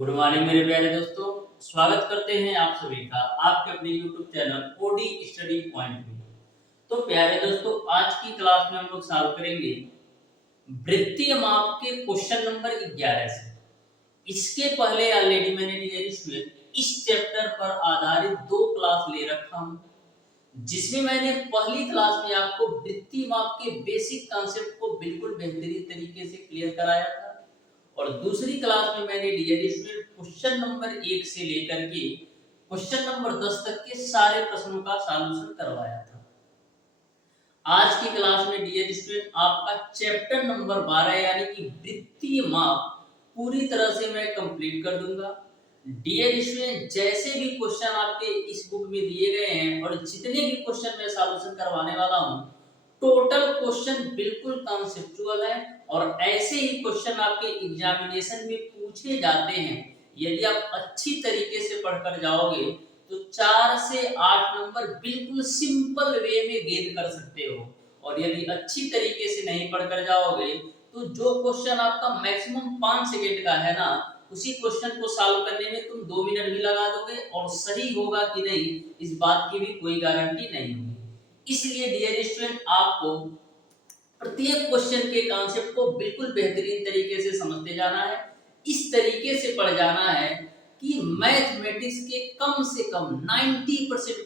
Good morning मेरे प्यारे दोस्तों। स्वागत करते हैं आप सभी का आपके अपने YouTube channel OD study point में। तो प्यारे दोस्तों, आज की क्लास में हम लोग सॉल्व करेंगे वृत्तीय माप के क्वेश्चन नंबर 11 से। इसके पहले ऑलरेडी मैंने डियर स्टूडेंट इस चैप्टर पर आधारित 2 क्लास ले रखा हूं, जिसमें मैंने पहली क्लास में आपको वृत्तीय माप के बेसिक कॉन्सेप्ट को बिल्कुल बेहतरीन तरीके से क्लियर कराया था और दूसरी क्लास में मैंने डियर स्टूडेंट क्वेश्चन नंबर 1 से लेकर के क्वेश्चन नंबर 10 तक के सारे प्रश्नों का सॉल्यूशन करवाया था। आज की क्लास में डियर स्टूडेंट आपका चैप्टर नंबर 12 यानी कि वृत्तीय माप पूरी तरह से मैं कंप्लीट कर दूंगा। डियर स्टूडेंट, जैसे भी क्वेश्चन आपके इस बुक में दिए गए हैं और जितने भी क्वेश्चन मैं सॉल्यूशन करवाने वाला हूं, टोटल क्वेश्चन बिल्कुल कॉन्सेप्चुअल है और ऐसे ही क्वेश्चन आपके एग्जामिनेशन में पूछे जाते हैं। यदि आप अच्छी तरीके से पढ़कर जाओगे तो 4 से 8 नंबर बिल्कुल सिंपल वे में गेन कर सकते हो, और यदि अच्छी तरीके से नहीं पढ़कर जाओगे तो जो क्वेश्चन आपका मैक्सिमम 5 सेकंड का है ना, उसी क्वेश्चन को सॉल्व करने में तुम 2 मिनट भी लगा दोगे और सही होगा कि नहीं इस बात की भी कोई गारंटी नहीं होगी। इसलिए डियर स्टूडेंट, आपको प्रत्येक क्वेश्चन के कॉन्सेप्ट को बिल्कुल बेहतरीन तरीके से समझते जाना है। इस तरीके से पढ़ जाना है कि मैथमेटिक्स के कम से कम 90%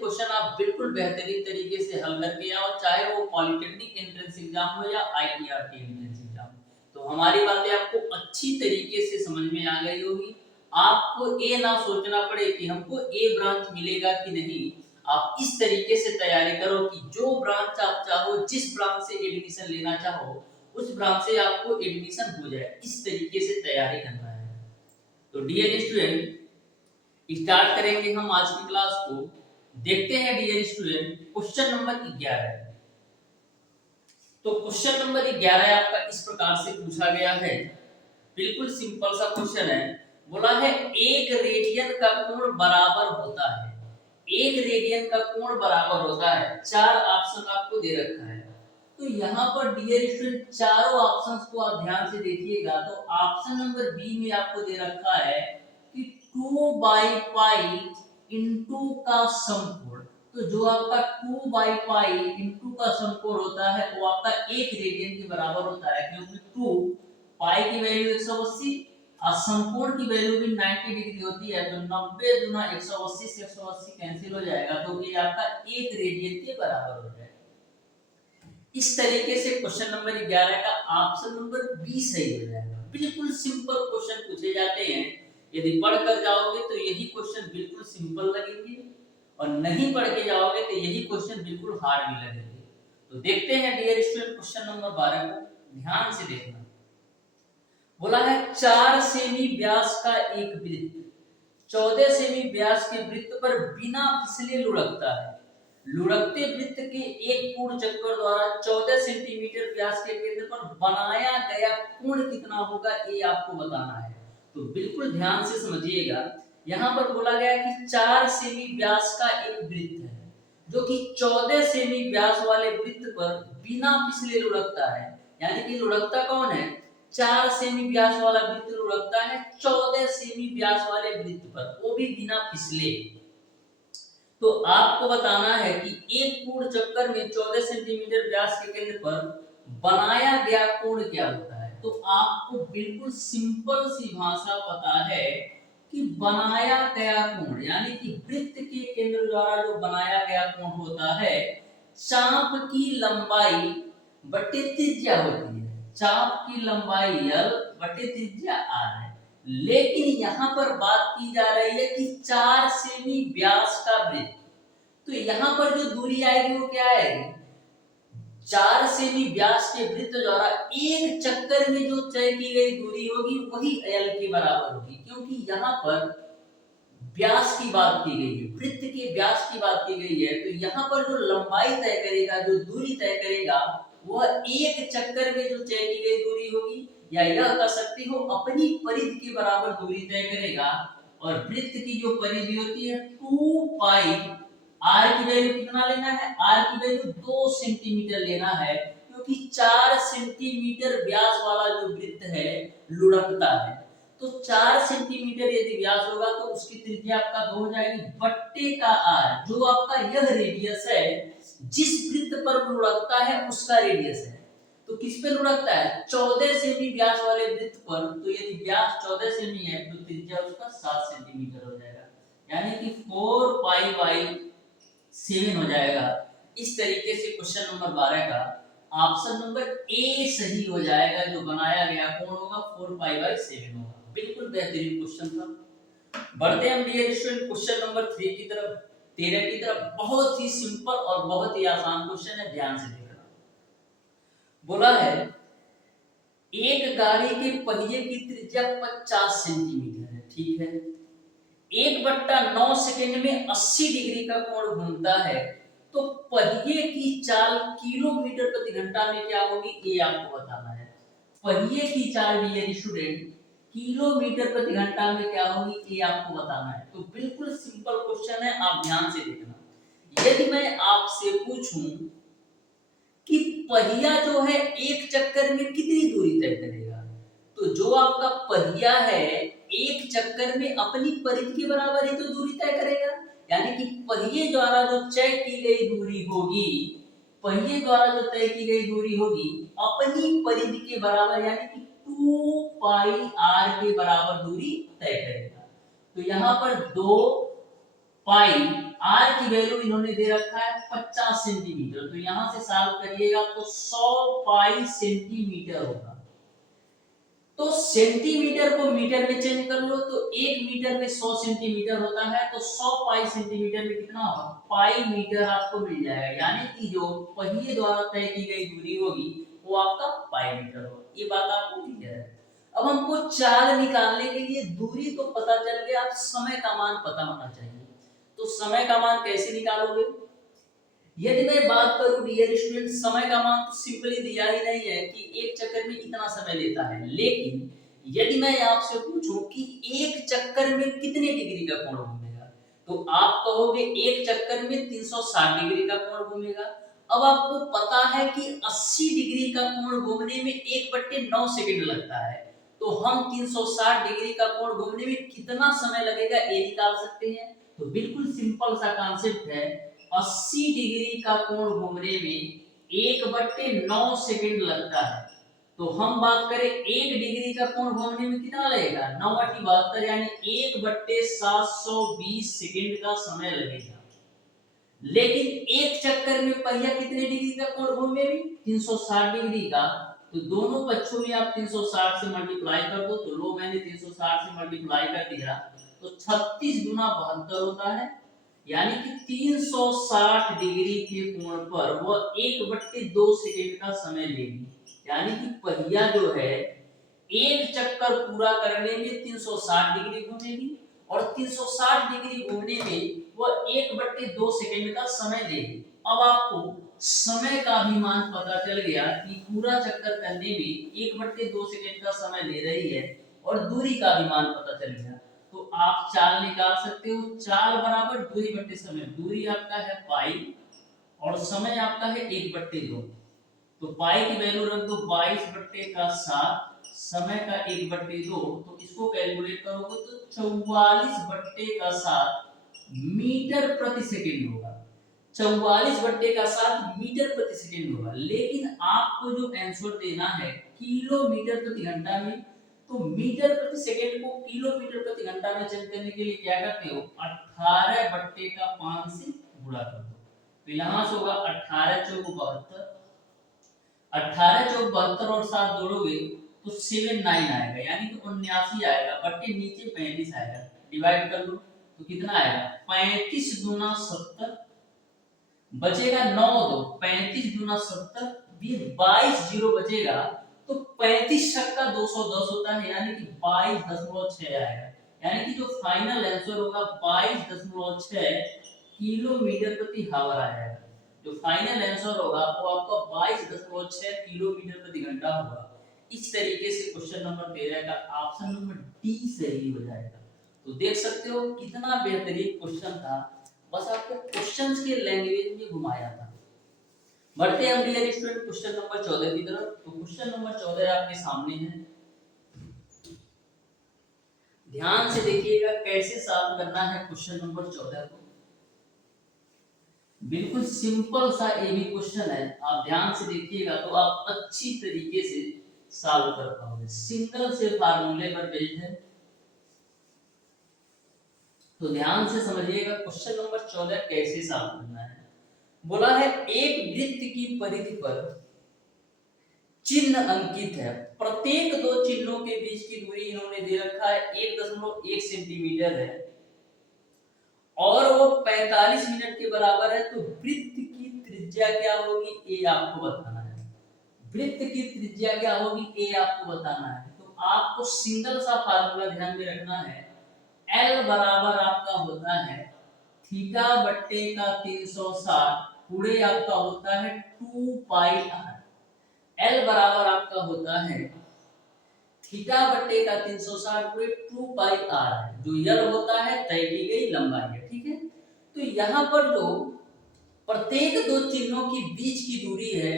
क्वेश्चन आप बिल्कुल बेहतरीन तरीके से हल करके आओ, चाहे वो पॉलिटेक्निक एंट्रेंस एग्जाम हो या आईटीआरटी एंट्रेंस एग्जाम। तो हमारी बातें आपको अच्छी तरीके से समझ में आ गई होगी। आपको ये ना सोचना पड़े कि हमको ए ब्रांच मिलेगा कि नहीं। आप इस तरीके से तैयारी करो कि जो ब्रांच आप चाहो, जिस ब्रांच से एडमिशन लेना चाहो, उस ब्रांच से आपको एडमिशन हो जाए। इस तरीके से तैयारी करना है। तो डियर स्टूडेंट, स्टार्ट करेंगे हम आज की क्लास को। देखते हैं डियर स्टूडेंट क्वेश्चन नंबर 11। तो क्वेश्चन नंबर 11 आपका इस प्रकार से पूछा गया है। बिल्कुल सिंपल सा क्वेश्चन है। बोला है एक रेडियन का कोण बराबर होता है। एक रेडियन का कोण बराबर होता है। 4 ऑप्शन आपको दे रखा है। तो यहाँ पर डियर स्टूडेंट चारों ऑप्शंस को आप ध्यान से देखिएगा। तो ऑप्शन नंबर बी में आपको दे रखा है कि 2/पाई इनटू का समकोण। तो जो आपका 2/पाई इनटू का समकोण होता है वो आपका 1 रेडियन के बराबर होता है, क्योंकि 2 पाई की वैल्यू 180 और समकोण की वैल्यू भी 90 डिग्री होती है। तो 90 गुना 180 से 180 कैंसिल हो जाएगा, तो ये आपका 1 रेडियन के बराबर हो जाएगा। इस तरीके से क्वेश्चन नंबर 11 का ऑप्शन नंबर बी सही हो जाएगा। बिल्कुल सिंपल क्वेश्चन पूछे जाते हैं। यदि पढ़ कर जाओगे तो यही क्वेश्चन बिल्कुल सिंपल लगेंगे, और नहीं पढ़ के जाओगे तो यही क्वेश्चन बिल्कुल हार्ड भी लगेंगे। तो देखते हैं डियर स्टूडेंट क्वेश्चन नंबर 12 को ध्यान से देखना। बोला है 4 सेमी व्यास का एक वृत्त 14 सेमी व्यास के वृत्त पर बिना फिसले लुढ़कता है। लुढ़कते वृत्त के एक पूर्ण चक्कर द्वारा 14 सेंटीमीटर व्यास के केंद्र पर बनाया गया कोण कितना होगा, ये आपको बताना है। तो बिल्कुल ध्यान से समझिएगा। यहाँ पर बोला गया कि 4 सेमी व्यास का एक वृत्त है, जो कि 14 सेमी व्यास वाले वृत्त पर बिना फिसले लुढ़कता है। यानी कि लुढ़कता कौन है? 4 सेमी व्यास वाला वृत्त लुढ़कता है 14 सेमी व्यास वाले वृत्त पर, वो भी बिना फिसले। तो आपको बताना है कि एक पूर्ण चक्कर में 14 सेंटीमीटर व्यास के केंद्र पर बनाया गया कोण क्या होता है। तो आपको बिल्कुल सिंपल सी भाषा पता है कि बनाया गया कोण यानी कि वृत्त के केंद्र द्वारा जो बनाया गया कोण होता है, चाप की लंबाई बटे त्रिज्या होती है। चाप की लंबाई L बटे त्रिज्या R है। लेकिन यहाँ पर बात की जा रही है कि 4 सेमी व्यास का वृत्त, तो यहाँ पर जो दूरी आएगी वो क्या आएगी? 4 सेमी व्यास के वृत्त द्वारा एक चक्कर में जो तय की गई दूरी होगी वही L के बराबर होगी, क्योंकि यहाँ पर व्यास की बात की गई है, वृत्त के व्यास की बात की गई है। तो यहाँ पर जो लंबाई तय करेगा, जो दूरी तय करेगा, वह एक चक्कर में जो तय की गई दूरी होगी, या यह कह सकते हो अपनी परिधि के बराबर दूरी तय करेगा। और वृत्त की जो परिधि होती है 2 पाई, आर की वैल्यू कितना लेना है? आर की वैल्यू 2 सेंटीमीटर लेना है। क्योंकि 4 सेंटीमीटर व्यास वाला जो वृत्त है लुढ़कता है। तो 4 सेंटीमीटर यदि व्यास होगा तो उसकी त्रिज्या आपका 2 हो जाएगी बट्टे का r, जो आपका यह रेडियस है जिस वृत्त पर लुढ़कता है उसका रेडियस है। तो किस पे लुढ़कता है? 14 सेमी व्यास वाले वृत्त पर। तो यदि व्यास 14 सेमी है तो त्रिज्या उसका 7 सेंटीमीटर हो जाएगा, यानी कि 4 पाई बाई 7 हो जाएगा। इस तरीके से क्वेश्चन नंबर 12 का ऑप्शन नंबर ए सही हो जाएगा। जो बनाया गया कोण होगा 4 पाई बाई 7 होगा। बिल्कुल बेहतरीन क्वेश्चन था। बढ़ते हैं हम डियर स्टूडेंट क्वेश्चन नंबर 3 की तरफ, 13 की तरफ। बहुत ही सिंपल और बहुत ही आसान क्वेश्चन है, ध्यान से देखना। बोला है एक गाड़ी के पहिए की त्रिज्या 50 सेंटीमीटर है, ठीक है। 1/9 सेकंड में 80 डिग्री का कोण घूमता है, तो पहिए की चाल किलोमीटर प्रति घंटा में क्या होगी ये आपको बताना है। पहिए की चाल डियर स्टूडेंट किलोमीटर प्रति घंटा में क्या होगी ये आपको बताना है। तो बिल्कुल सिंपल क्वेश्चन है, आप ध्यान से देखना। यदि मैं आपसे पूछूं कि पहिया जो है एक चक्कर में कितनी दूरी तय करेगा, तो जो आपका पहिया है एक चक्कर में अपनी परिधि के बराबर ही तो दूरी तय करेगा। यानी कि पहिए द्वारा जो तय की गई दूरी होगी, पहिए द्वारा जो तय की गई दूरी होगी अपनी परिधि के बराबर, यानी कि 2 पाई r के बराबर दूरी तय करेगा। तो यहाँ पर 2 पाई r की वैल्यू इन्होंने दे रखा है 50 सेंटीमीटर। तो यहां से सॉल्व करिएगा तो 100 पाई सेंटीमीटर होगा। तो सेंटीमीटर को मीटर में चेंज कर लो तो 1 मीटर में 100 सेंटीमीटर होता है, तो 100 पाई सेंटीमीटर में कितना होगा? पाई मीटर आपको मिल जाएगा। यानी कि जो पहिए द्वारा तय की गई दूरी होगी वो आपका पाई मीटर होगा। ये बात आपको क्लियर है। अब हमको चाल निकालने के लिए दूरी तो पता चल गया, अब समय का मान पता होना चाहिए। तो समय का मान कैसे निकालोगे? यदि मैं बात करूं डियर स्टूडेंट, समय का मान तो सिंपली दिया ही नहीं है कि एक चक्कर में इतना समय लेता है, लेकिन यदि मैं आपसे पूछूं कि एक चक्कर में कितने डिग्री का कोण घूमेगा, तो आप कहोगे एक चक्कर में 360 डिग्री का कोण घूमेगा। अब आपको पता है कि 80 डिग्री का कोण घूमने में 1/9 सेकंड लगता है, तो हम 360 डिग्री का कोण घूमने में कितना समय लगेगा ये निकाल सकते हैं। तो बिल्कुल सिंपल सा कॉन्सेप्ट है, 80 डिग्री का कोण घूमने में 1/9 सेकंड लगता है। तो हम बात करें 1 डिग्री का कोण घूमने में कितना लगेगा? 9/72, यानी 1/720 सेकंड का समय लगेगा। लेकिन एक चक्कर में पहिया कितने डिग्री का कोण घूमेगी? 360 डिग्री का। तो दोनों पक्षों में आप 360 से मल्टीप्लाई कर दो, तो लो मैंने 360 से मल्टीप्लाई कर दिया तो 36 गुना 72 होता है, यानी कि 360 डिग्री के कोण पर वह 1/2 सेकंड का समय लेगी। यानी कि पहिया जो है एक चक्कर पूरा करने में 360 डिग्री घूमेगी और 360 डिग्री घूमने में वह 1/2 सेकंड का समय लेगी। अब आपको समय का भी मान पता चल गया कि पूरा चक्कर करने में 1/2 सेकंड का समय ले रही है, और दूरी का भी मान पता चल गया। तो आप चाल निकाल सकते हो। चाल बराबर दूरी बट्टे समय। दूरी आपका है पाई और समय आपका है 1/2। तो पाई की वैल्यू रख दो 22/7, समय का 1/2, तो इसको कैलकुलेट करोगे तो 44/7 मीटर प्रति सेकंड होगा। 44/7 मीटर प्रति सेकंड होगा। लेकिन आपको जो आंसर देना है किलोमीटर प्रति घंटा में, तो मीटर प्रति सेकंड को किलोमीटर प्रति घंटा में चेंज करने के लिए क्या करते हो? 18/5 से गुणा कर दो। तो यहां से होगा 18 चौक 72, 18 चौक 72 और 7 जोड़ोगे तो 79 आएगा, यानी कि 79 आएगा, बट्टे नीचे 35 आएगा। डिवाइड कर लो तो कितना आएगा? 35 दूना 70, बचेगा 9 दो 35 दूना 70, ये 22 जीरो बचेगा, तो 35 छक्का 210 होता है, यानी कि 22.6 आएगा। यानी कि जो फाइनल आंसर होगा 22.6 किलोमीटर प्रति हावर आएगा। जो फाइनल आंसर होगा वो आपका 22.6 किलोमीटर प्रति घंटा होगा। इस तरीके से क्वेश्चन नंबर 13 का ऑप्शन नंबर डी सही हो जाएगा। तो देख सकते हो कितना बेहतरीन क्वेश्चन था, बस आपको क्वेश्चंस के लैंग्वेज में घुमाया था। बढ़ते हैं हम डियर स्टूडेंट क्वेश्चन नंबर 14 की तरफ। तो क्वेश्चन नंबर 14 आपके सामने है, ध्यान से देखिएगा कैसे सॉल्व करना है क्वेश्चन नंबर 14 को। बिल्कुल सिंपल सा ये भी क्वेश्चन है, आप ध्यान से देखिएगा तो आप अच्छी तरीके से सॉल्व कर पाओगे। सिंगल से फार्मूले पर बेस्ड है, तो ध्यान से समझिएगा क्वेश्चन नंबर 14 कैसे सॉल्व करना है। बोला है एक वृत्त की परिधि पर चिन्ह अंकित है, प्रत्येक दो चिन्हों के बीच की दूरी इन्होंने दे रखा है 1.1 सेंटीमीटर है और वो 45 मिनट के बराबर है। तो वृत्त की त्रिज्या क्या होगी ये आपको बताना है। वृत्त की त्रिज्या क्या होगी ये आपको बताना है। तो आपको सिंगल सा फार्मूला ध्यान में रखना है, L बराबर आपका होता है थीटा बट्टे का 360 पूरे आपका होता है 2 पाई r। L बराबर आपका होता है थीटा बट्टे का 360 पूरे 2 पाई r है, जो L होता है तय की गई लंबाई है, ठीक है। तो यहाँ पर जो प्रत्येक दो चिन्हों के बीच की दूरी है,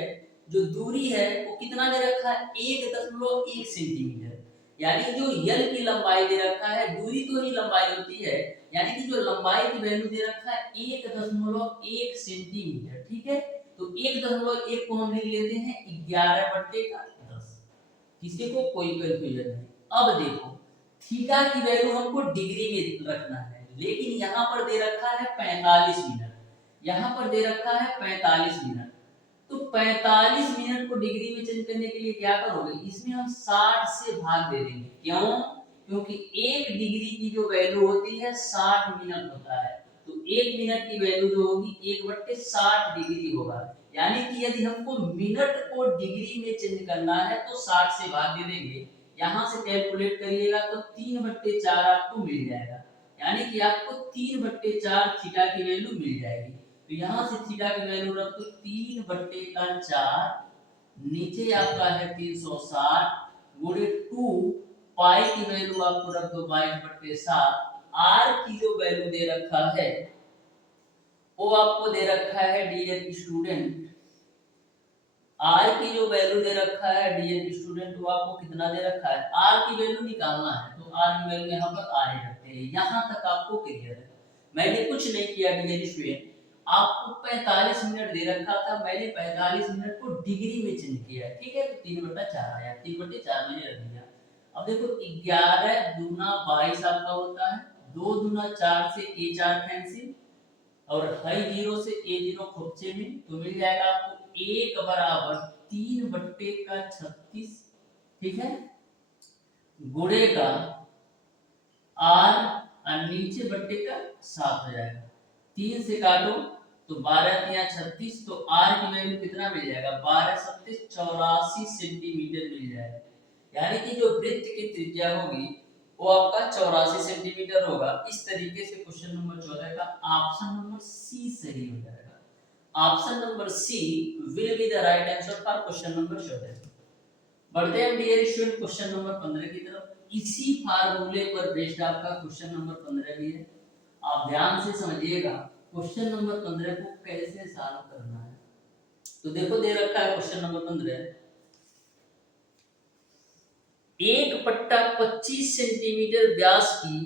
जो दूरी है वो कितना दे रखा है 1.1 सेंटीमीटर, यानी जो यल की लंबाई दे रखा है, दूरी तो ही लंबाई होती है, यानी कि जो लंबाई की वैल्यू दे रखा है 1.1 सेंटीमीटर, ठीक है। तो 1.1 को हम लिख लेते हैं 11/10, किसी को कोई कंफ्यूजन नहीं। अब देखो थीटा की वैल्यू हमको डिग्री में रखना है, लेकिन यहाँ पर दे रखा है 45 मिनट, यहाँ पर दे रखा है 45 मिनट। तो 45 मिनट को डिग्री में चेंज करने के लिए क्या करोगे, इसमें हम 60 से भाग दे देंगे। क्यों? क्योंकि 1 डिग्री की जो वैल्यू होती है 60 मिनट होता है। तो 1 मिनट की वैल्यू जो होगी 1/60 डिग्री होगा, यानी कि यदि हमको मिनट को डिग्री में चेंज करना है तो 60 से भाग दे देंगे। यहाँ से कैलकुलेट करिएगा तो 3/4 आपको मिल जाएगा, यानी कि आपको 3/4 थीटा की वैल्यू मिल जाएगी। तो यहाँ से थीटा की वैल्यू रख दो 3/4, नीचे आपका है 360 गुणे 2 पाई की वैल्यू आपको रख दो 22/7। आर की जो वैल्यू दे रखा है वो आपको दे रखा है डियर स्टूडेंट, आर की जो वैल्यू दे रखा है डियर स्टूडेंट वो आपको कितना दे रखा है, आर की वैल्यू निकालना है तो आर की वैल्यू यहाँ पर आर ही रखते हैं। यहाँ तक आपको क्लियर है, मैंने कुछ नहीं किया डियर स्टूडेंट, आपको 45 मिनट दे रखा था, मैंने 45 मिनट को डिग्री में चेंज किया, ठीक है। तो 3/4 आया, 3/4 मैंने रख दिया। अब देखो 11 दूना 22 आपका होता है, 2 दूना 4 से a4 कैंसिल और है 0 से a0 खोपचे में, तो मिल जाएगा आपको 1 बराबर 3/36, ठीक है, गुणे का r और नीचे बट्टे का 7 हो जाएगा। 3 से काटो तो 12×3=36, तो r की वैल्यू कितना मिल जाएगा 12×7 84 सेंटीमीटर मिल जाएगा, यानी कि जो वृत्त की त्रिज्या होगी वो आपका 84 सेंटीमीटर होगा। इस तरीके से क्वेश्चन नंबर 14 का ऑप्शन नंबर सी सही हो जाएगा। Option number C will be the right answer for question number 14। बढ़ते हैं डियर स्टूडेंट क्वेश्चन नंबर 15 की तरफ। इसी फार्मूले पर बेस्ड आपका क्वेश्चन नंबर 15 भी है, आप ध्यान से समझिएगा क्वेश्चन नंबर 15 को कैसे सॉल्व करना है। तो देखो दे रखा है क्वेश्चन नंबर 15, एक पट्टा 25 सेंटीमीटर व्यास की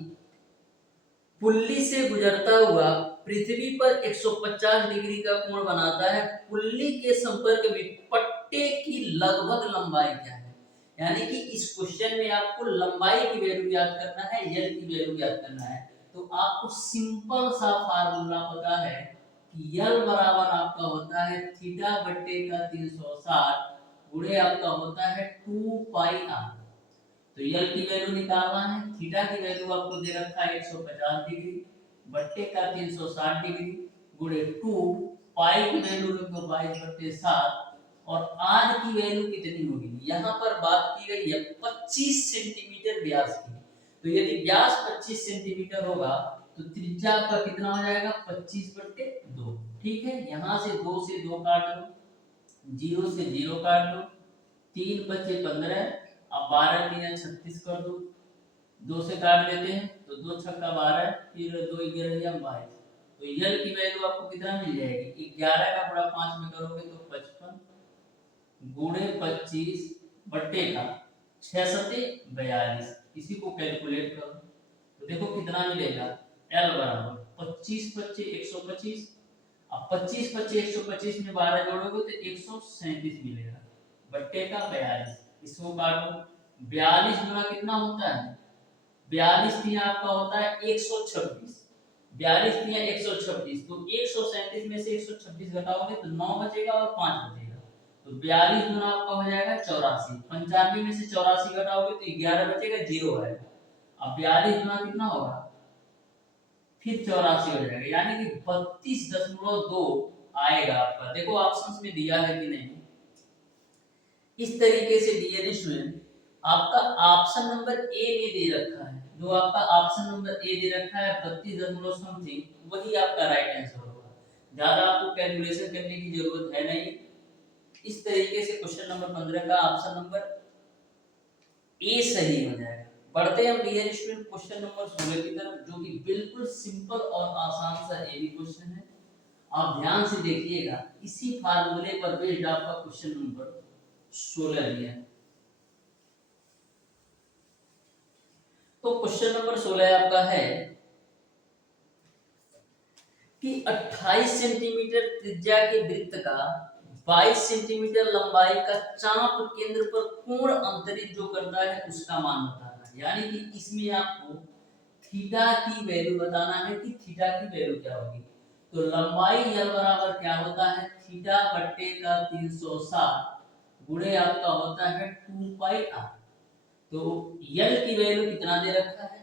पुल्ली से गुजरता हुआ पृथ्वी पर 150 डिग्री का कोण बनाता है। पुल्ली के संपर्क में पट्टे की लगभग लंबाई क्या है, यानी कि इस क्वेश्चन में आपको लंबाई की वैल्यू याद करना है, यल की वैल्यू याद करना है। तो आपको सिंपल सा फार्मूला पता है कि यल बराबर आपका होता है थीटा बट्टे का 360 गुणे आपका होता है 2 पाई आर। तो यल की वैल्यू निकालना है, थीटा की वैल्यू आपको दे रखा है 150 डिग्री बट्टे का 360 डिग्री गुणे 2 पाई की वैल्यू रख दो 22/7 और आर की वैल्यू कितनी होगी, यहाँ पर बात की गई है 25 सेंटीमीटर व्यास की। तो यदि व्यास 25 सेंटीमीटर होगा तो त्रिज्या आपका कितना हो जाएगा 25/2, ठीक है। यहाँ से 2 से 2 काट लो, 0 से 0 काट लो, 3 × 5 = 15, अब 12×3=36 कर दो, 2 से काट लेते हैं तो 2 छक्का 12, फिर 2 11 22। तो यल की वैल्यू आपको कितना मिल जाएगी 11 का गुणा 5 में करोगे तो गुणे 25 बट्टे का 6 सत्ते 42, इसी को कैलकुलेट करो तो देखो कितना मिलेगा। L बराबर 25 25 125, अब 25 25 125 में 12 जोड़ोगे तो 137 मिलेगा बट्टे का 42, इसको काटो। 42 गुना कितना होता है, 42 तिया आपका होता है 126, 42 तिया 126, तो 137 में से 126 घटाओगे तो 9 बचेगा और 5 बचेगा, तो 42 गुना आपका हो जाएगा 84, 95 में से 84 घटाओगे तो 11 बचेगा, 0 आएगा। अब 42 गुना कितना होगा, फिर 84 हो जाएगा, यानी कि 32.2 आएगा आपका। देखो ऑप्शंस में दिया है कि नहीं, इस तरीके से डियर स्टूडेंट आपका ऑप्शन नंबर ए में दे रखा है, जो आपका ऑप्शन नंबर ए दे रखा है 32 समथिंग, वही आपका राइट आंसर होगा। ज्यादा आपको कैलकुलेशन करने की जरूरत है नहीं। इस तरीके से क्वेश्चन नंबर 15 का ऑप्शन नंबर ए सही हो जाएगा। बढ़ते हैं हम डियर स्टूडेंट क्वेश्चन नंबर 16 की तरफ, जो कि बिल्कुल सिंपल और आसान सा ए बी क्वेश्चन है। आप ध्यान से देखिएगा, इसी फार्मूले पर बेस्ड आपका क्वेश्चन नंबर 16 दिया है। तो क्वेश्चन नंबर 16 आपका है कि 28 सेंटीमीटर त्रिज्या के वृत्त का 22 सेंटीमीटर लंबाई का चाप केंद्र पर कोण अंतरित जो करता है उसका मान बताना है। यानी कि इसमें आपको थीटा की वैल्यू बताना है कि थीटा की वैल्यू क्या होगी। तो लंबाई L बराबर क्या होता है, थीटा बट्टे का 360 गुणे आपका होता है 2 पाई r। तो L की वैल्यू कितना दे रखा है,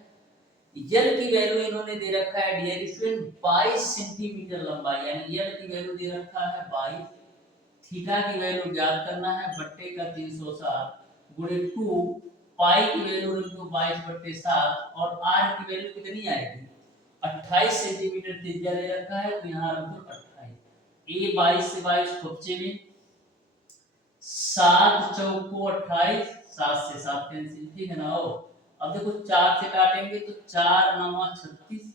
L की वैल्यू इन्होंने दे रखा है डियर स्टूडेंट 22 सेंटीमीटर लंबाई, यानी L की वैल्यू दे रखा है 22, थीटा की वैल्यू ज्ञात करना है बट्टे का 360 गुणे 2 पाई की वैल्यू रख दो 22 बट्टे 7 और r की वैल्यू कितनी आएगी 28 सेंटीमीटर त्रिज्या दे रखा है, तो यहाँ रख दो 28। ए 22 से 22 खुपचे में 7 चौको 28, 7 से 7 कैंसिल, ठीक है ना। हो अब देखो 4 से काटेंगे तो 4 9 36,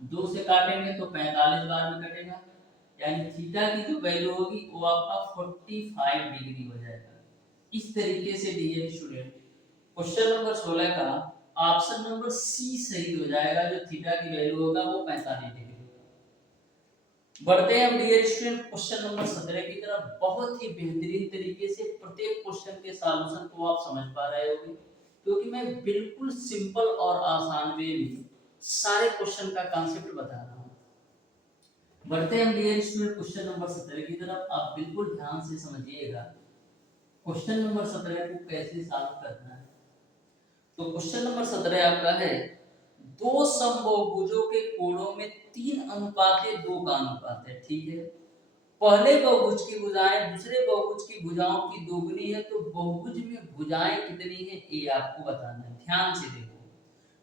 2 से काटेंगे तो 45 बार में कटेगा, यानी थीटा की जो वैल्यू होगी वो आपका 45 डिग्री हो जाएगा। इस तरीके से डियर स्टूडेंट क्वेश्चन नंबर 16 का ऑप्शन नंबर सी सही हो जाएगा, जो थीटा की वैल्यू होगा वो 45 डिग्री होगा। बढ़ते हैं हम डियर स्टूडेंट क्वेश्चन नंबर 17 की तरफ। बहुत ही बेहतरीन तरीके से प्रत्येक क्वेश्चन के सॉल्यूशन को आप समझ पा रहे होंगे, क्योंकि मैं बिल्कुल सिंपल और आसान वे में सारे क्वेश्चन का कॉन्सेप्ट बता रहा हूं। बढ़ते हैं हम डियर स्टूडेंट क्वेश्चन नंबर 17 की तरफ। आप बिल्कुल ध्यान से समझिएगा क्वेश्चन नंबर 17 को कैसे सॉल्व करना है। तो क्वेश्चन नंबर 17 आपका है, दो समबाहुभुजों के कोणों में 3:2 का अनुपात है, ठीक है। पहले बहुभुज की भुजाएं दूसरे बहुभुज की भुजाओं की दोगुनी है, तो बहुभुज में भुजाएं कितनी है ये आपको बताना है। ध्यान से देखो,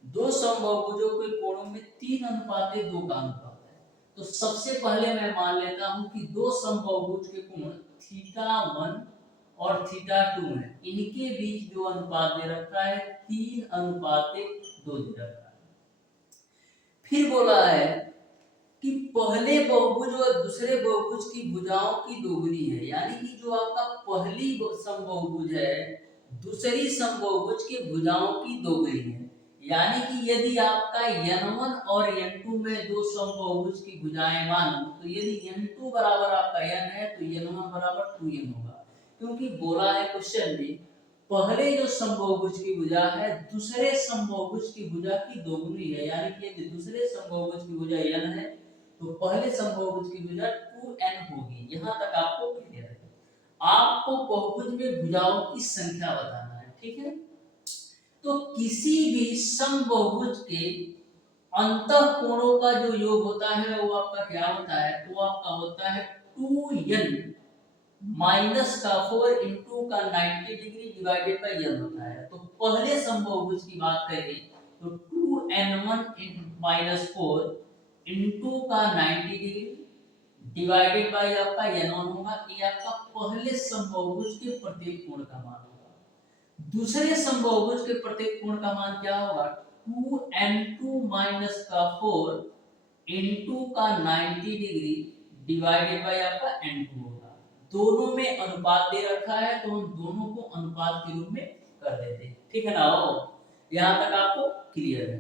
दो समबाहुभुजों के कोणों में 3:2 का अनुपात है। तो सबसे पहले मैं मान लेता हूं कि दो समबाहुभुज के कोण θ1 और θ2 है, इनके बीच जो अनुपात दे रखा है 3:2 दे रखा है। फिर बोला है कि पहले बहुभुज और दूसरे बहुभुज की भुजाओं की दोगुनी है, यानी कि जो आपका पहली समबाहुभुज है दूसरी समबाहुभुज की भुजाओं की दोगुनी है। यानी कि यदि आपका n1 और n2 में दो समबाहुभुज की भुजाएं मानो, तो यदि n2 बराबर आपका n है तो n1 बराबर 2n होगा, क्योंकि बोला है क्वेश्चन में पहले जो समबाहुभुज की भुजा है दूसरे समबाहुभुज की भुजा की दोगुनी है। यानी कि यदि दूसरे समबाहुभुज की भुजा n है तो पहले समबाहुभुज की भुजा 2n होगी। यहां तक आपको क्लियर है। आपको बहुभुज में भुजाओं की संख्या बताना है, ठीक है। तो किसी भी समबाहुभुज के अंतः कोणों का जो योग होता है वो आपका क्या होता है, तो आपका होता है 2n माइनस का 4 इंटू का 90 डिग्री डिवाइडेड बाई n होता है। तो पहले समबाहुभुज की बात करें तो 2n1 माइनस 4 इंटू का 90 डिग्री डिवाइडेड बाई आपका n1 होगा। ये आपका पहले समबाहुभुज के प्रत्येक कोण का मान होगा। दूसरे समबाहुभुज के प्रत्येक कोण का मान क्या होगा, 2n2 माइनस का 4 इंटू का 90 डिग्री डिवाइडेड बाई आपका n2 होगा। दोनों में अनुपात दे रखा है तो हम दोनों को अनुपात के रूप में कर देते हैं, ठीक है ना। यहाँ तक आपको क्लियर है।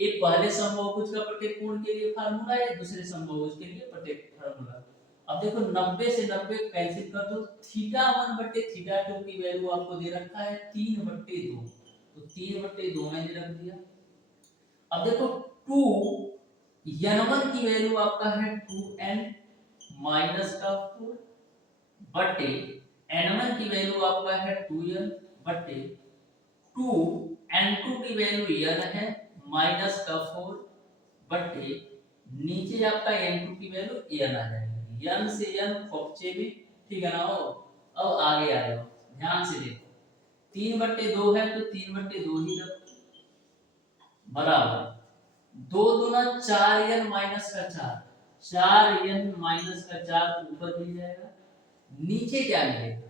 एक पहले समबाहुभुज का प्रत्येक कोण के लिए फार्मूला है, दूसरे समबाहुभुज के लिए प्रत्येक फार्मूला। अब देखो 90 से 90 कैंसिल कर दो, थीटा 1 बटे थीटा 2 की वैल्यू आपको दे रखा है 3/2, तो 3/2 मैंने रख दिया। अब देखो 2 n1 की वैल्यू आपका है 2n माइनस का 4 बटे n1 की वैल्यू आपका है 2n बटे 2 n2 की वैल्यू n है माइनस का 4 बटे नीचे आपका n2 की वैल्यू n आ जाएगी, n से n खोपचे में, ठीक है ना। अब आगे आ जाओ, ध्यान से देखो 3/2 है तो 3/2 ही रखो बराबर 2 दूना 4n माइनस का 4, 4n माइनस का 4 ऊपर मिल जाएगा। नीचे क्या मिलेगा,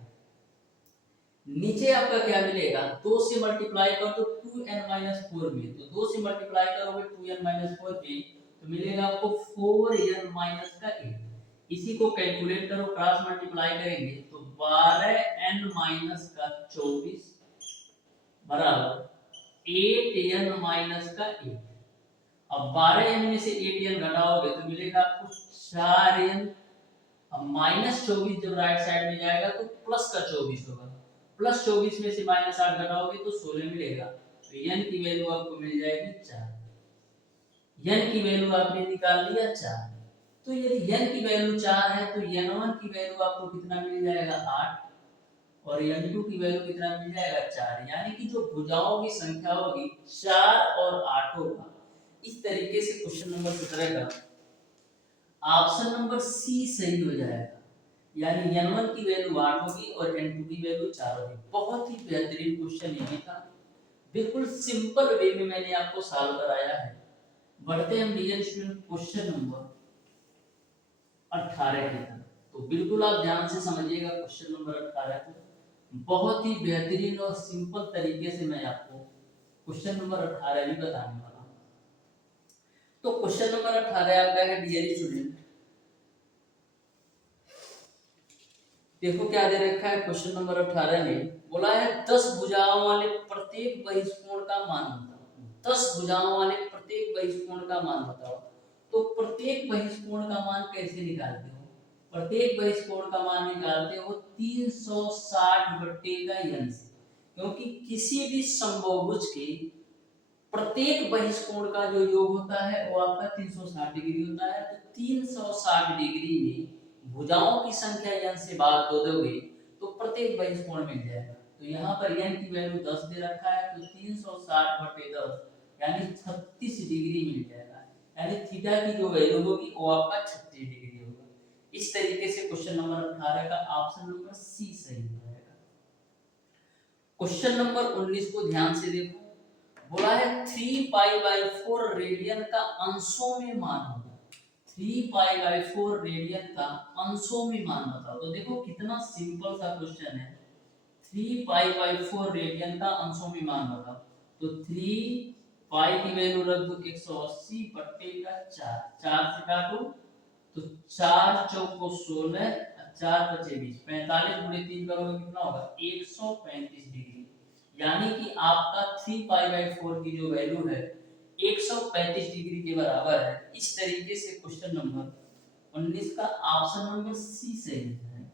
नीचे आपका क्या मिलेगा, 2 से मल्टीप्लाई कर तो 2n माइनस 4 में, तो 2 से मल्टीप्लाई करोगे 2n माइनस 4 में तो मिलेगा आपको 4n माइनस का 8। इसी को कैलकुलेट करो, क्रॉस मल्टीप्लाई करेंगे तो 12n माइनस का 24 बराबर 8n माइनस का 8। अब 12n में से 8n घटाओगे तो मिलेगा आपको 4n। अब माइनस 24 जब राइट साइड में जाएगा तो प्लस का 24 होगा, प्लस 24 में से माइनस 8 घटाओगे तो 16 मिलेगा, तो n की वैल्यू आपको मिल जाएगी 4। n की वैल्यू आपने निकाल लिया 4, तो यदि n की वैल्यू 4 है तो n1 की वैल्यू आपको कितना मिल जाएगा 8 और n2 की वैल्यू कितना मिल जाएगा 4, यानी कि जो भुजाओं की संख्या होगी 4 और 8 होगा। इस तरीके से क्वेश्चन नंबर 17 का ऑप्शन नंबर सी सही हो जाएगा, यानी n1 की वैल्यू 8 होगी और n2 की वैल्यू 4 होगी। बहुत ही बेहतरीन क्वेश्चन ये भी था, बिल्कुल सिंपल वे में मैंने आपको सॉल्व कराया है। बढ़ते हैं डियर स्टूडेंट क्वेश्चन नंबर 18 की तरफ, तो बिल्कुल आप ध्यान से समझिएगा क्वेश्चन नंबर 18 को। बहुत ही बेहतरीन और सिंपल तरीके से मैं आपको क्वेश्चन नंबर 18 भी बताने वाला हूं। तो क्वेश्चन नंबर 18 आपका है डियर स्टूडेंट, देखो क्या दे रखा है क्वेश्चन नंबर 18 में, बोला है 10 भुजाओं वाले प्रत्येक बहिष्कोण का मान बताओ। 10 भुजाओं वाले प्रत्येक बहिष्कोण का मान बताओ। तो प्रत्येक बहिष्कोण का मान कैसे निकालते हो, प्रत्येक बहिष्कोण का मान निकालते हो 360 बट्टे का n से, क्योंकि किसी भी समबाहुभुज के प्रत्येक बहिष्कोण का जो योग होता है वो आपका 360 डिग्री होता है। तो 360 डिग्री में भुजाओं की संख्या n से भाग दो दोगे तो प्रत्येक बहिष्कोण मिल जाएगा। तो यहाँ पर n की वैल्यू 10 दे रखा है, तो 360 बटे 10 यानी 36 डिग्री मिल जाएगा, यानी थीटा की जो वैल्यू होगी वो आपका 36 डिग्री होगा। इस तरीके से क्वेश्चन नंबर 18 का ऑप्शन नंबर सी सही हो जाएगा। क्वेश्चन नंबर 19 को ध्यान से देखो, बोला है 3π/4 रेडियन का अंशों में मान बताओ। 3π/4 रेडियन का अंशों में मान बताओ। तो देखो कितना सिंपल सा क्वेश्चन है, 3π/4 रेडियन का अंशों में मान बताओ। तो 3π की वैल्यू रख दो 180 बट्टे का 4, 4 से काटो तो 4 चौको 16, 4 पचे 20, 45 गुणे 3 करोगे कितना होगा 135 डिग्री, यानी कि आपका 3π/4 की जो वैल्यू है 135 डिग्री के बराबर है। इस तरीके से क्वेश्चन नंबर 19 का ऑप्शन नंबर सी सही है।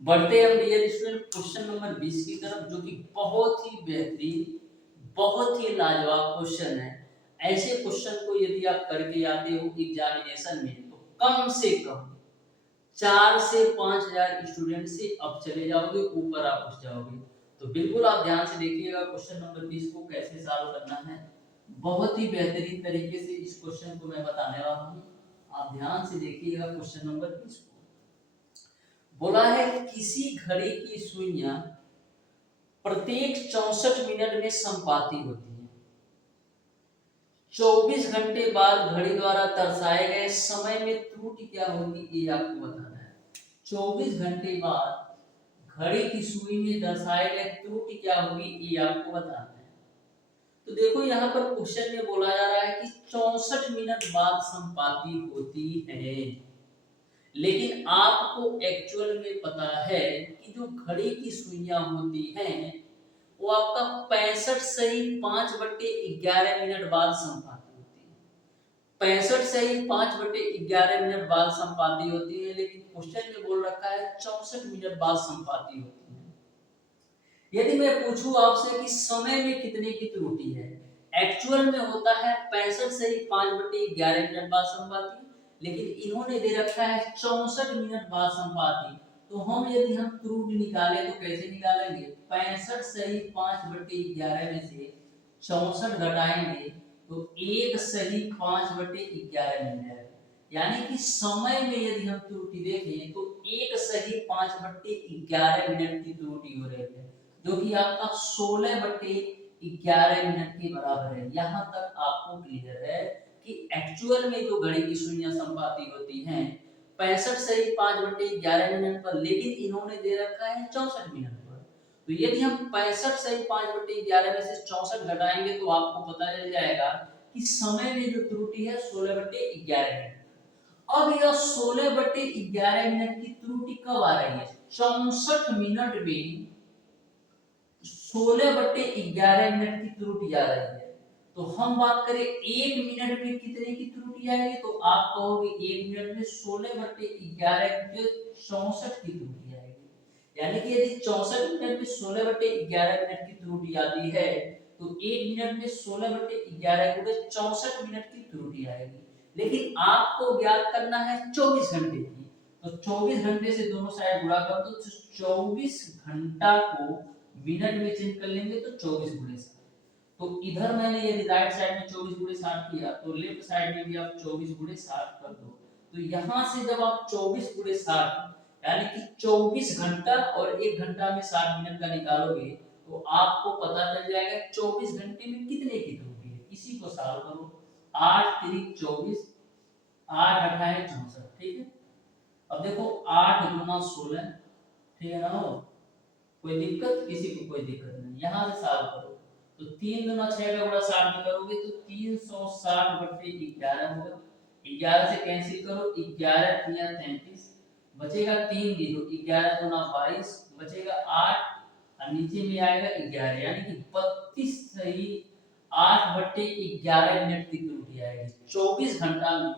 बढ़ते हैं डियर स्टूडेंट क्वेश्चन नंबर 20 की तरफ, जो कि बहुत ही बेहतरीन, बहुत ही लाजवाब क्वेश्चन है। ऐसे क्वेश्चन को यदि आप करके आते हो एग्जामिनेशन में तो कम से कम 4 से 5000 स्टूडेंट से अब चले जाओगे, ऊपर आप उठ जाओगे। तो बिल्कुल आप ध्यान से देखिएगा क्वेश्चन नंबर 20 को कैसे सॉल्व करना है। बहुत ही बेहतरीन तरीके से इस क्वेश्चन को मैं बताने वाला हूं, आप ध्यान से देखिएगा क्वेश्चन नंबर 20 को। बोला है किसी घड़ी की सुइयां प्रत्येक 64 मिनट में संपाती होती है। 24 घंटे बाद घड़ी द्वारा दर्शाए गए समय में त्रुटि क्या होगी ये आपको बताना है। 24 घंटे बाद घड़ी की सुई में दर्शाए गए त्रुटि क्या होगी ये आपको बताना है। तो देखो यहाँ पर क्वेश्चन में बोला जा रहा है कि 64 मिनट बाद संपाती होती है, लेकिन आपको एक्चुअल में पता है कि जो घड़ी की सुइयां होती हैं वो आपका 65 सही 5/11 मिनट बाद संपाती होती है। 65 सही 5/11 मिनट बाद संपाती होती है, लेकिन क्वेश्चन में बोल रखा है 64 मिनट बाद संपाती होती है। यदि मैं पूछूं आपसे कि समय में कितने की त्रुटि है, एक्चुअल में होता है 65 सही 5/11 मिनट बाद संपाती, लेकिन इन्होंने दे रखा है 64 मिनट बाद संपाती। तो हम त्रुटि निकालें तो कैसे निकालेंगे? 65 सही 5/11 में से 64 घटाएंगे तो 1 सही 5/11 मिल जाएगा। यानी कि समय में यदि हम त्रुटि देखें तो 1 सही 5/11 मिनट की त्रुटि हो रही है, जो कि आपका 16/11 मिनट के बराबर है। यहाँ तक आपको क्लियर है कि एक्चुअल में जो घड़ी की सुइयां संपाती होती हैं 65 सही 5/11 मिनट पर, लेकिन इन्होंने दे रखा है 64 मिनट पर। तो यदि हम 65 सही 5/11 में से 64 घटाएंगे तो आपको पता चल जाएगा कि समय में जो त्रुटि है 16/11 मिनट। अब यह 16/11 मिनट की त्रुटि कब आ रही है? 64 मिनट में 16/11 मिनट की त्रुटि आ रही है। तो हम बात करें 1 मिनट में कितने की त्रुटि आएगी, तो आप कहोगे 1 मिनट में 16/11 के 64 की त्रुटि आएगी। यानी कि यदि 64 मिनट में 16/11 मिनट की त्रुटि आती है तो 1 मिनट में 16/11 गुणे 64 मिनट की त्रुटि आएगी। लेकिन आपको ज्ञात करना है 24 घंटे की, तो 24 घंटे से दोनों साइड गुणा कर दो, तो 24 घंटा को मिनट में चेंज कर लेंगे तो 24 गुणे 60। तो इधर मैंने यदि राइट साइड में 24 गुणे 60 किया तो लेफ्ट साइड में भी आप 24 गुणे 60 कर दो। तो यहां से जब आप 24 गुणे 60 यानी कि 24 घंटा और 1 घंटा में 60 मिनट का निकालोगे तो आपको पता चल जाएगा 24 घंटे में कितने की त्रुटि है। इसी को सॉल्व करो। 8 3 24, 8 अठाए 64, ठीक है। अब देखो 8 गुना 16, ठीक है ना? कोई दिक्कत? किसी को कोई दिक्कत नहीं। यहाँ से सॉल्व करो तो 3 गुना 6 का गुणा 60 में करोगे तो 360/11 होगा। 11 से कैंसिल करो, 11 तिया 33, बचेगा 3 जीरो, 11 गुना 22, बचेगा 8 और नीचे में आएगा 11, यानी कि 32 सही 8/11 मिनट की त्रुटि आएगी। 24 घंटा में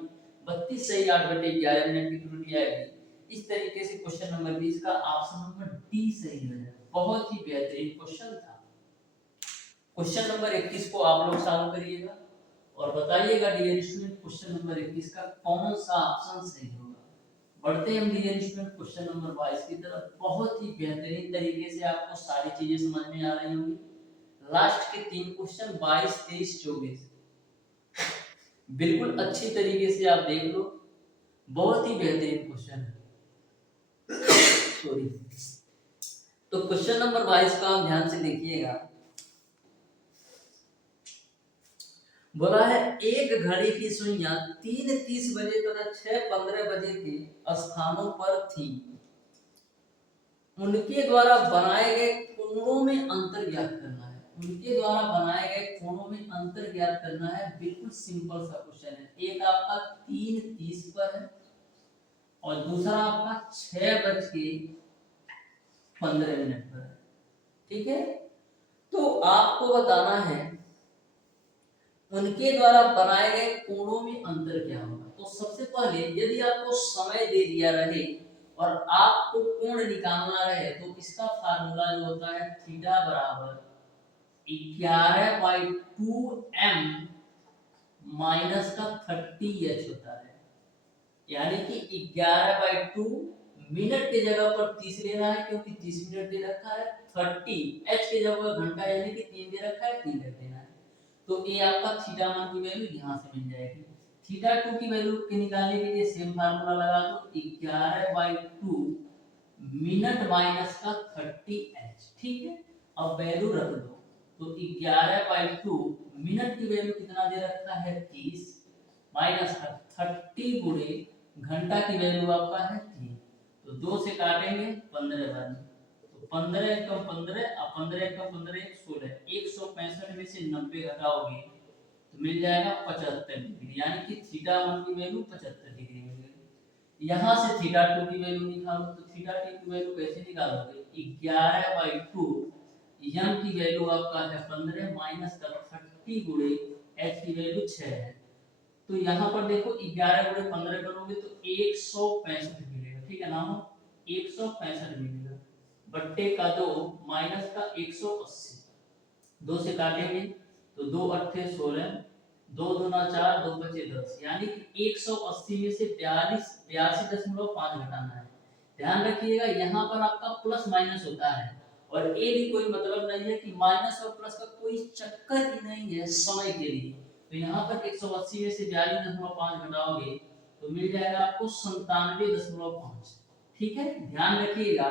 32 सही 8/11 मिनट की त्रुटि आएगी। इस तरीके से क्वेश्चन नंबर 20 का ऑप्शन नंबर डी सही हो जाएगा। बहुत ही बेहतरीन क्वेश्चन था। क्वेश्चन नंबर 21 को आप लोग सॉल्व करिएगा और बताइएगा डियर स्टूडेंट क्वेश्चन नंबर 21 का कौन सा ऑप्शन सही होगा। बढ़ते हैं हम डियर स्टूडेंट क्वेश्चन नंबर 22 की तरफ। बहुत ही बेहतरीन तरीके से आपको सारी चीजें समझ में आ रही होंगी। लास्ट के 3 क्वेश्चन 22 23 24 बिल्कुल अच्छी तरीके से आप देख लो। बहुत ही बेहतरीन क्वेश्चन है। सॉरी। तो क्वेश्चन नंबर 22 का आप ध्यान से देखिएगा। बोला है एक घड़ी की सुइयां 3:30 बजे तथा 6:15 बजे के स्थानों पर थी। उनके द्वारा बनाए गए कोणों में अंतर ज्ञात करना है। उनके द्वारा बनाए गए कोणों में अंतर ज्ञात करना है। बिल्कुल सिंपल सा क्वेश्चन है। एक आपका 3:30 पर है और दूसरा आपका 6:15 पर है, ठीक है। तो आपको बताना है उनके द्वारा बनाए गए कोणों में अंतर क्या होगा। तो सबसे पहले यदि आपको समय दे दिया रहे और आपको कोण निकालना रहे तो इसका फार्मूला जो होता है थीटा बराबर 11/2m माइनस का 30h होता है। यानी कि 11/2 मिनट के जगह पर 30 लेना है क्योंकि 30 मिनट दे रखा है। 30h के जगह घंटा यानी कि 3 दे रखा है, 3 रख देना है। तो ये आपका थीटा 1 की वैल्यू यहाँ से मिल जाएगी। थीटा 2 की वैल्यू के निकालने के लिए सेम फार्मूला लगा दो 11/2 मिनट माइनस का 30h, ठीक है। अब वैल्यू रख दो तो 11/2 मिनट की वैल्यू कितना दे रखा है 30 माइनस का 30 गुणे घंटा की वैल्यू आपका है 3। तो 2 से काटेंगे 15 बन, तो 15 एकम 15 और 15 एकम 15 16, 165 में से 90 घटाओगे तो मिल जाएगा 75 डिग्री, यानी कि थीटा 1 की वैल्यू 75 डिग्री मिल गई। यहाँ से थीटा टू की वैल्यू निकालो, तो थीटा टू की वैल्यू कैसे निकालोगे, 11/2 यम की वैल्यू आपका है 15 माइनस का 30 गुणे एच की वैल्यू 6 है। तो यहाँ पर देखो 11 गुणे 15 करोगे तो 165 मिलेगा, ठीक है ना, 165 मिलेगा, बट्टे का 2 माइनस का 180, 2 से काटेंगे तो 2 अट्ठे 16, 2 दूना 4, 2 बचे 10, यानी कि 180 में से 82.5 घटाना है। ध्यान रखिएगा यहाँ पर आपका प्लस माइनस होता है, और ये भी कोई मतलब नहीं है कि माइनस और प्लस का कोई चक्कर ही नहीं है समय के लिए। तो यहाँ पर 180 में से 42.5 घटाओगे तो मिल जाएगा आपको 97.5। ठीक है, ध्यान रखिएगा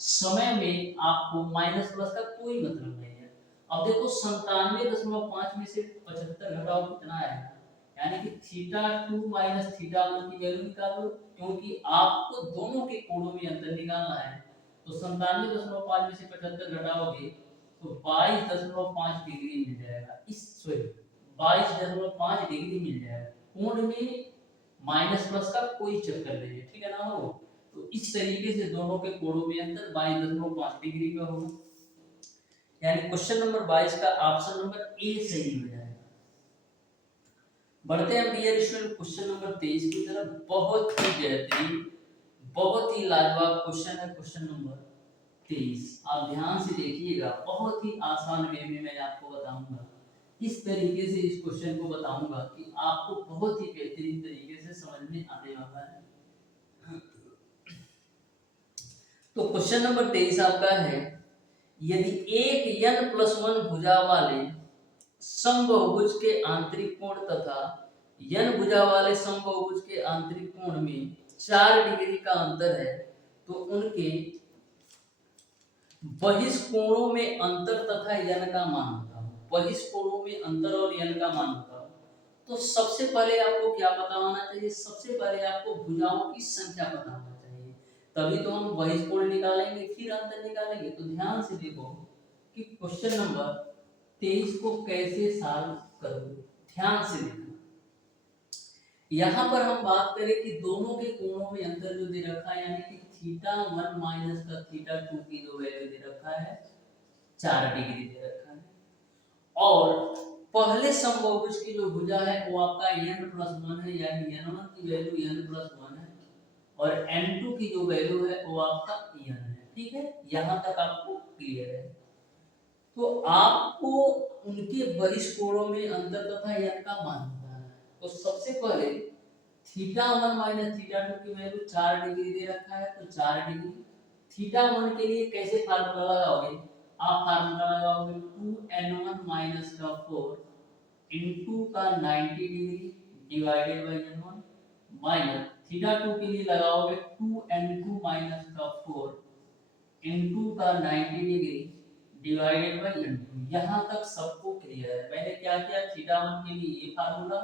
समय में आपको माइनस प्लस का कोई मतलब नहीं है। अब देखो 97.5 में से 75 घटाओ कितना आएगा, यानी कि theta two minus theta one की वैल्यू निकालो, क्योंकि आपको दोनों के कोणों में अंतर निकालना है। तो 97.5 में से 75 घटाओगे तो 22.5 डिग्री मिल जाएगा, इस सॉरी 22.5 डिग्री मिल जाएगा। कोण में माइनस प्लस का कोई चक्कर नहीं है, ठीक है ना हो। तो इस तरीके से दोनों के कोणों में अंतर 22.5 डिग्री का होगा, यानी क्वेश्चन नंबर 22 का ऑप्शन नंबर ए सही हो जाएगा। बढ़ते हैं डियर स्टूडेंट क्वेश्चन नंबर 23 की तरफ। बहुत ही बेहतरीन, बहुत ही लाजवाब क्वेश्चन है क्वेश्चन नंबर 23। आप ध्यान से देखिएगा, बहुत ही आसान वे में मैं आपको बताऊंगा, इस तरीके से इस क्वेश्चन को बताऊंगा कि आपको बहुत ही बेहतरीन तरीके से समझ में आने वाला है। तो क्वेश्चन नंबर 23 आपका है, यदि एक n+1 भुजा वाले समबाहुभुज के आंतरिक कोण तथा n भुजा वाले समबाहुभुज के आंतरिक कोण में 4 डिग्री का अंतर है, तो उनके बहिष्कोणों में अंतर तथा n का मान बताओ। बहिष्कोणों में अंतर और n का मान बताओ। तो सबसे पहले आपको क्या पता होना चाहिए, सबसे पहले आपको भुजाओं की संख्या पता होना चाहिए, तभी तो हम बहिष्कोण निकालेंगे फिर अंतर निकालेंगे। तो ध्यान से देखो कि क्वेश्चन नंबर 23 को कैसे सॉल्व करोगे, ध्यान से देखना। यहाँ पर हम बात करें कि दोनों के कोणों में अंतर जो दे रखा है, यानी कि थीटा 1 माइनस का थीटा 2 की जो वैल्यू दे रखा है 4 डिग्री दे रखा है, और पहले समबाहुभुज की जो भुजा है वो आपका n+1 है, यानी n1 की वैल्यू n+1 है, और n2 की जो वैल्यू है वो आपका n है। ठीक है, यहाँ तक आपको क्लियर है। तो आपको उनके बहिष्कोणों में अंतर तथा n का मान बताना है। तो सबसे पहले थीटा 1 माइनस थीटा 2 की वैल्यू 4 डिग्री दे रखा है, तो 4 डिग्री। थीटा 1 के लिए कैसे फार्मूला लगाओगे, आप फार्मूला लगाओगे 2n1 माइनस का 4 इनटू का 90 degree divided by n1, minus theta 2 के लिए लगाओगे 2n2 माइनस का 4 इनटू का 90 डिग्री डिवाइडेड बाय n2। यहाँ तक सबको क्लियर है। मैंने क्या किया, थीटा 1 के लिए ये फार्मूला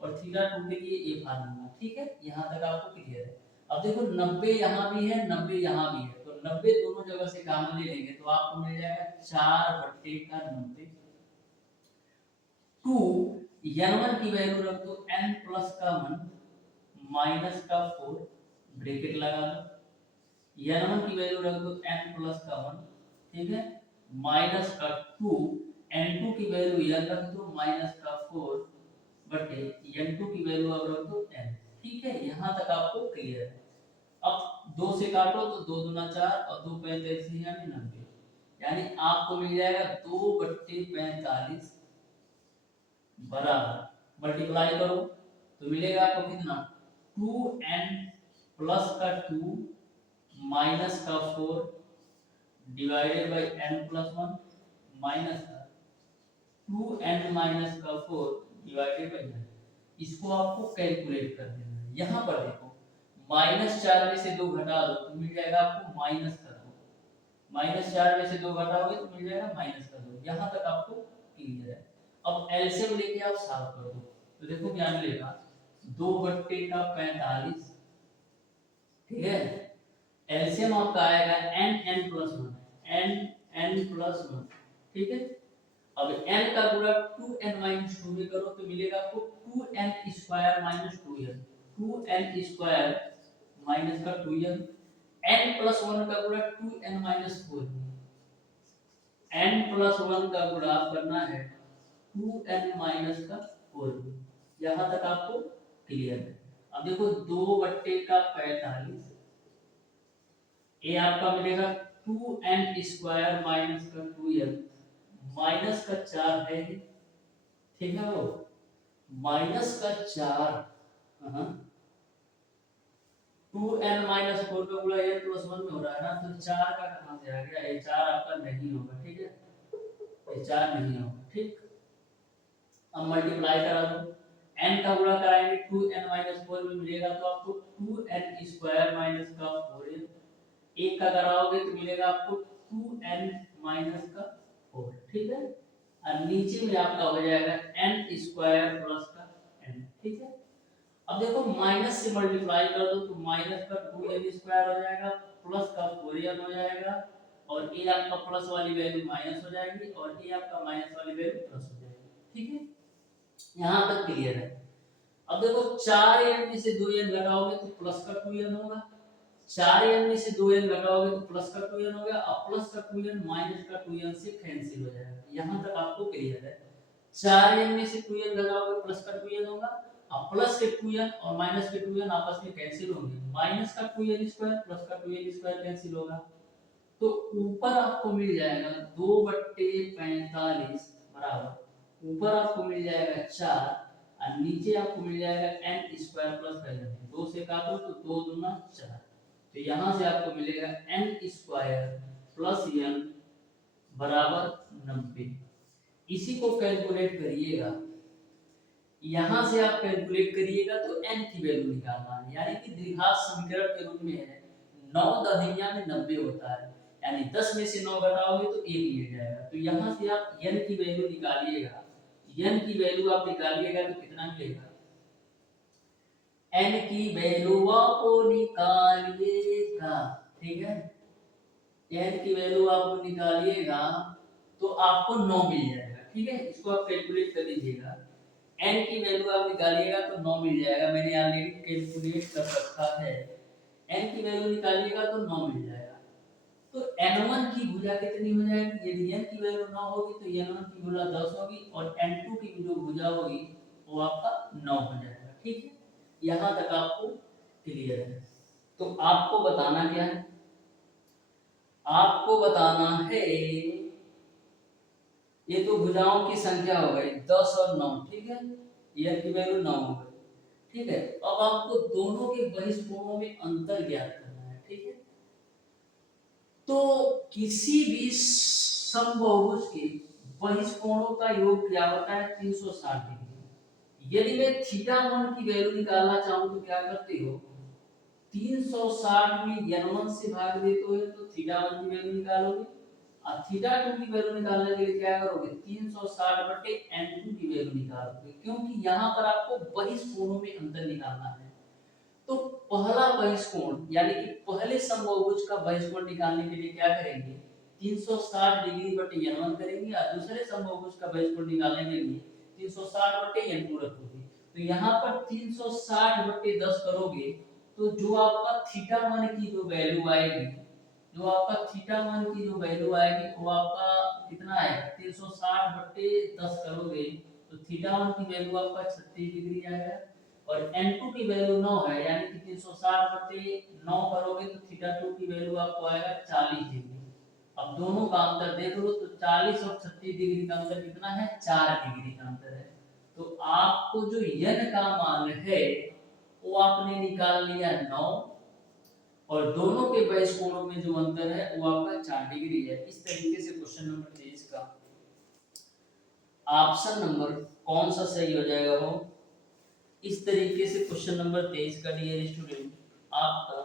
और थीटा 2 के लिए ये फार्मूला, ठीक है, यहाँ तक आपको क्लियर है। अब देखो 90 यहाँ भी है, 90 यहाँ भी है, तो 90 दोनों जगह से कॉमन ले लेंगे तो आपको मिल जाएगा 4/90। 2 n1 की वैल्यू रख दो n प्लस का 1 माइनस का 4 ब्रैकेट लगा दो, n1 की वैल्यू रख दो n प्लस का 1, ठीक है, माइनस का 2 n2 की वैल्यू n रख दो माइनस का 4 बटे n2 की वैल्यू अब रख दो n। ठीक है, यहाँ तक आपको क्लियर है। अब 2 से काटो तो 2 दूना 4 और 2 45 यानी 90, यानी आपको मिल जाएगा 2/45 बराबर, मल्टीप्लाई करो तो मिलेगा आपको कितना, 2n प्लस का 2 माइनस का 4 divided by n plus 1 minus का 2n माइनस का 4 डिवाइडेड बाय n। इसको आपको कैलकुलेट कर देना है। यहाँ पर देखो -4 में से 2 घटा दो तो मिल जाएगा आपको माइनस का 2, -4 में से 2 घटाओगे तो मिल जाएगा माइनस का 2। यहाँ तक आपको क्लियर है। अब एलसीएम लेके आप सॉल्व कर दो तो देखो क्या मिलेगा, 2/45, ठीक है, एलसीएम आपका आएगा n+1, ठीक है। अब n का गुणा 2n-2 में करो तो मिलेगा आपको 2n² - 2n, 2n² माइनस का 2n, n+1 का गुणा 2n-4, n+1 का गुणा करना है 2n-4। यहाँ तक आपको क्लियर है। अब देखो 2/45, ये आपका मिलेगा 2n² माइनस का 2n, माइनस का 4 है, ठीक है वो माइनस का 4, 2n-4 का गुणा n+1 में हो रहा है ना, तो 4 का कहाँ से आ गया, ये 4 आपका नहीं होगा, ठीक है, ये 4 नहीं होगा, ठीक। अब मल्टीप्लाई करा दो, n का गुणा कराएंगे 2n-4 में मिलेगा तो आपको 2n² माइनस का 4n, एक का कराओगे तो मिलेगा आपको 2n-4, ठीक है। और नीचे में आपका हो जाएगा n² प्लस का n, ठीक है। अब देखो माइनस से मल्टीप्लाई कर दो तो माइनस का 2n² हो जाएगा, प्लस का 4n हो जाएगा, और ये आपका प्लस वाली वैल्यू माइनस हो जाएगी, और ये आपका माइनस वाली वैल्यू प्लस हो जाएगी, ठीक है। यहाँ तक क्लियर है। अब देखो 4n में से 2n घटाओगे तो प्लस का 2n होगा, 4n में से 2n घटाओगे तो प्लस का 2n हो गया, अब प्लस का 2n माइनस का 2n से कैंसिल हो जाएगा। यहाँ तक आपको क्लियर है। 4n में से 2n घटाओगे प्लस का 2n होगा, अब प्लस के 2n और माइनस के 2n आपस में कैंसिल होंगे, माइनस का 2n² प्लस का 2n² कैंसिल होगा, तो ऊपर आपको मिल जाएगा 2/45 बराबर, ऊपर आपको मिल जाएगा 4 और नीचे आपको मिल जाएगा n² प्लस n, 2 से काटो तो 2 दूना 4, तो यहाँ से आपको मिलेगा n² प्लस n बराबर 90। इसी को कैलकुलेट करिएगा, यहाँ से आप कैलकुलेट करिएगा तो n की वैल्यू निकालना है, यानी कि द्विघात समीकरण के रूप में है 9 दहिया में 90 होता है, यानी 10 में से 9 घटाओगे तो 1 मिल जाएगा, तो यहाँ से आप n की वैल्यू निकालिएगा, n की वैल्यू आप निकालिएगा तो कितना मिलेगा, n की वैल्यू आपको निकालिएगा, ठीक है, n की वैल्यू आपको निकालिएगा तो आपको 9 मिल जाएगा, ठीक है। इसको आप कैलकुलेट कर लीजिएगा, n की वैल्यू आप निकालिएगा तो 9 मिल जाएगा, मैंने ऑलरेडी कैलकुलेट कर रखा है, n की वैल्यू निकालिएगा तो 9 मिल जाएगा, तो n1 की भुजा कितनी हो जाएगी, यदि n की वैल्यू 9 होगी तो n1 की भुजा 10 होगी, और n2 की जो भुजा होगी वो आपका 9 हो जाएगा, ठीक है। यहाँ तक आपको क्लियर है। तो आपको बताना क्या है, आपको बताना है, ये तो भुजाओं की संख्या हो गई 10 और 9, ठीक है, n की वैल्यू 9 हो गई, ठीक है। अब आपको दोनों के बहिष्कोणों में अंतर ज्ञात करना है, ठीक है। तो किसी भी समबाहुभुज के बहिष्कोणों का योग क्या होता है, 360 डिग्री। यदि मैं θ1 की वैल्यू निकालना चाहूं तो क्या करते हो, 360 में n1 से भाग देते हो तो θ1 की वैल्यू निकालोगे, और θ2 की वैल्यू निकालने के लिए क्या करोगे, 360/n2 की वैल्यू निकालोगे, क्योंकि यहाँ पर आपको बहिष्कोणों में अंतर निकालना है। तो पहला बहिष्कोण यानी कि पहले समबाहुभुज का बहिष्कोण निकालने के लिए क्या करेंगे, 360 डिग्री बटे n1 करेंगे, और दूसरे समबाहुभुज का बहिष्कोण निकालने के लिए 360/n2 रखोगे। तो यहाँ पर 360/10 करोगे तो जो आपका θ1 की जो वैल्यू आएगी, जो आपका θ1 की जो वैल्यू आएगी वो आपका कितना आएगा, 360/10 करोगे तो θ1 की वैल्यू आपका 36 डिग्री आएगा, और n2 की वैल्यू 9 है, यानी कि 360/9 करोगे तो θ2 की वैल्यू आपको आएगा 40 डिग्री। अब दोनों का अंतर देख लो तो 40 और 36 डिग्री का अंतर कितना है, 4 डिग्री का अंतर है। तो आपको जो n का मान है वो आपने निकाल लिया 9, और दोनों के बहिष्कोणों में जो अंतर है वो आपका 4 डिग्री है। इस तरीके से क्वेश्चन नंबर 23 का ऑप्शन नंबर कौन सा सही हो जाएगा, वो इस तरीके से क्वेश्चन नंबर 23 का डियर स्टूडेंट आपका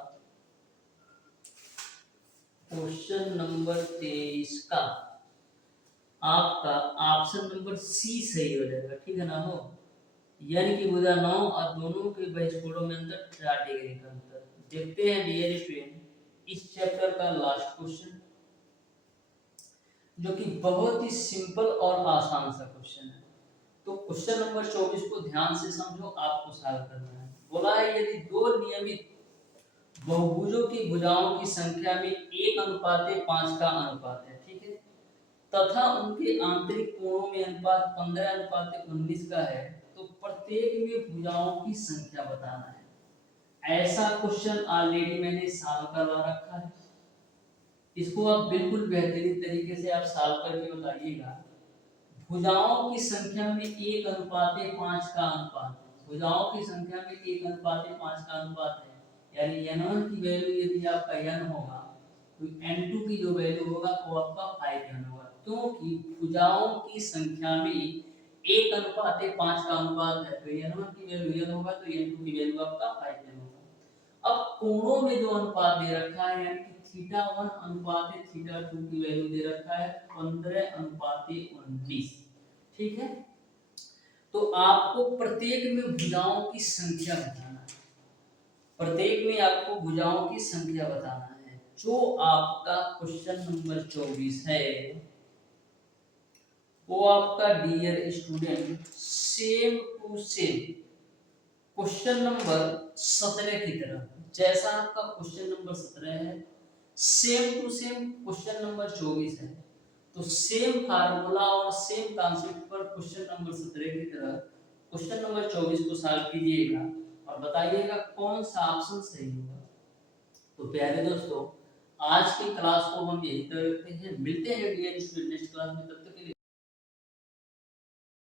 क्वेश्चन नंबर 23 का आपका ऑप्शन नंबर सी सही हो जाएगा, ठीक है ना हो, यानी कि भुजा 9 और दोनों के बहिष्कोणों में अंतर 4 डिग्री का अंतर। देखते हैं डियर स्टूडेंट इस चैप्टर का लास्ट क्वेश्चन, जो कि बहुत ही सिंपल और आसान सा क्वेश्चन है। तो क्वेश्चन नंबर 24 को ध्यान से समझो, आपको सॉल्व करना है। बोला है यदि दो नियमित बहुभुजों की भुजाओं की संख्या में 1:5 का अनुपात है, ठीक है, तथा उनके आंतरिक कोणों में अनुपात 15:19 का है, तो प्रत्येक में भुजाओं की संख्या बताना है। ऐसा क्वेश्चन ऑलरेडी मैंने सॉल्व करवा रखा है, इसको आप बिल्कुल बेहतरीन तरीके से आप सॉल्व करके बताइएगा। भुजाओं की संख्या में 1:5 का अनुपात, भुजाओं की संख्या में 1:5 का अनुपात है, यानी n1 की वैल्यू यदि आपका n होगा तो n2 की जो वैल्यू होगा वो आपका 5n होगा, क्योंकि भुजाओं की संख्या में 1:5 का अनुपात है, तो n1 की वैल्यू n होगा तो n2 की वैल्यू आपका 5n होगा। अब कोणों में जो अनुपात दे रखा है, यानी कि θ1 अनुपात θ2 की वैल्यू दे रखा है 15:19, ठीक है। तो आपको प्रत्येक में भुजाओं की संख्या बताना है, प्रत्येक में आपको भुजाओं की संख्या बताना है। जो आपका क्वेश्चन नंबर 24 है वो आपका dear student same to same question number 17 की तरह, जैसा आपका क्वेश्चन नंबर 17 है same to same question number 24 है, तो सेम फार्मूला और सेम कॉन्सेप्ट पर क्वेश्चन नंबर 17 की तरह क्वेश्चन नंबर 24 को सॉल्व कीजिएगा और बताइएगा कौन सा ऑप्शन सही होगा। तो प्यारे दोस्तों, आज की क्लास को हम यहीं तक रखते हैं, मिलते हैं डियर स्टूडेंट नेक्स्ट क्लास में, तब तक के लिए